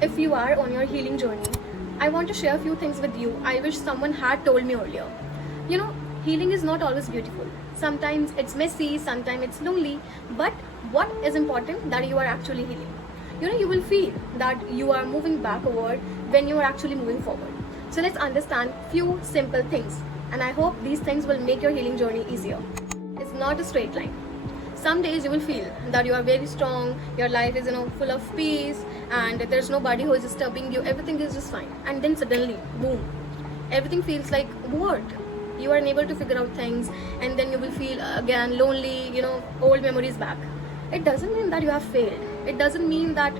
if you are on your healing journey, I want to share a few things with you I wish someone had told me earlier. You know, healing is not always beautiful. Sometimes it's messy, sometimes it's lonely, but what is important that you are actually healing. You know, you will feel that you are moving backward when you are actually moving forward. So let's understand few simple things, and I hope these things will make your healing journey easier. It's not a straight line. Some days you will feel that you are very strong, your life is full of peace, and there's nobody who is disturbing you, everything is just fine. And then suddenly, boom, everything feels like what? You are unable to figure out things, and then you will feel again lonely, old memories back. It doesn't mean that you have failed. It doesn't mean that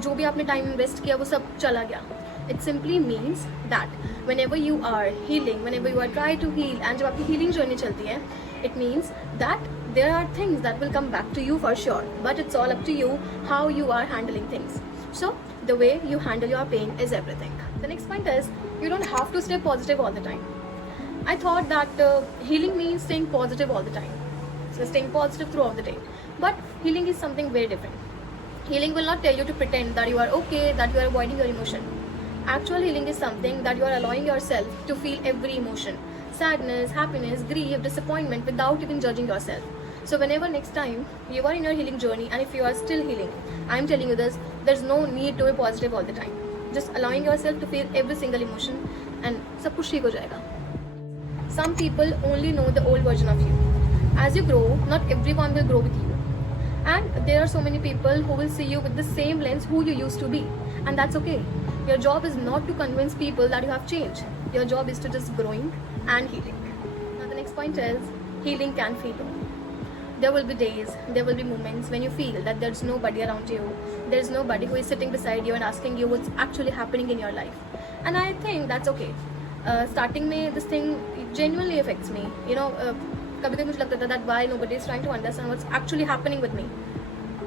जो भी आपने time invest किया वो सब चला गया. It simply means that whenever you are healing, whenever you are trying to heal, and जब आपकी healing journey चलती है, it means that there are things that will come back to you for sure, but it's all up to you how you are handling things. So the way you handle your pain is everything. The next point is, you don't have to stay positive all the time. I thought that healing means staying positive all the time, so staying positive throughout the day, but healing is something very different. Healing will not tell you to pretend that you are okay, that you are avoiding your emotion. Actual healing is something that you are allowing yourself to feel every emotion: sadness, happiness, grief, disappointment, without even judging yourself. So whenever next time you are in your healing journey, and if you are still healing, I am telling you this, there's no need to be positive all the time. Just allowing yourself to feel every single emotion, and सब कुछ ठीक हो जाएगा. Some people only know the old version of you. As you grow, not everyone will grow with you. And there are so many people who will see you with the same lens who you used to be. And that's okay. Your job is not to convince people that you have changed. Your job is to just growing and healing. Now the next point is, healing can feel lonely. There will be days, there will be moments when you feel that there's nobody around you. There's nobody who is sitting beside you and asking you what's actually happening in your life. And I think that's okay. Starting में this thing genuinely affects me. कभी कभी मुझे लगता था that why nobody is trying to understand what's actually happening with me.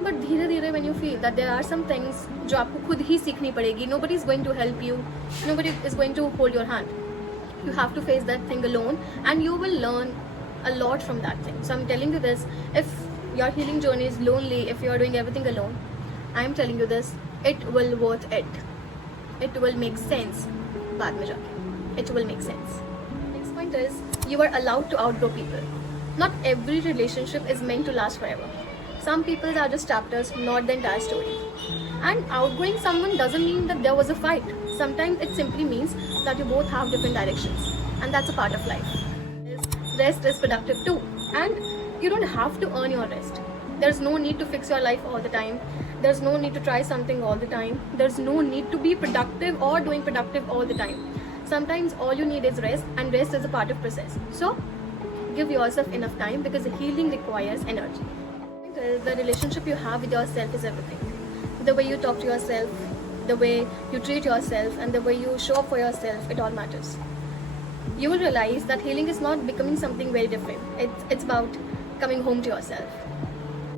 But धीरे धीरे when you feel that there are some things जो आपको खुद ही सीखनी पड़ेगी, nobody is going to help you, nobody is going to hold your hand. You have to face that thing alone, and you will learn a lot from that thing. So I'm telling you this, if your healing journey is lonely, if you are doing everything alone, I am telling you this, it will worth it. It will make sense बाद में जाके. It will make sense. Next point is, you are allowed to outgrow people. Not every relationship is meant to last forever. Some people are just chapters, not the entire story. And outgrowing someone doesn't mean that there was a fight. Sometimes it simply means that you both have different directions, and that's a part of life. Rest is productive too, and you don't have to earn your rest. There's no need to fix your life all the time. There's no need to try something all the time. There's no need to be productive or doing productive all the time. Sometimes all you need is rest, and rest is a part of process. So give yourself enough time, because healing requires energy. The relationship you have with yourself is everything. The way you talk to yourself, the way you treat yourself, and the way you show up for yourself, it all matters. You will realize that healing is not becoming something very different. It's about coming home to yourself.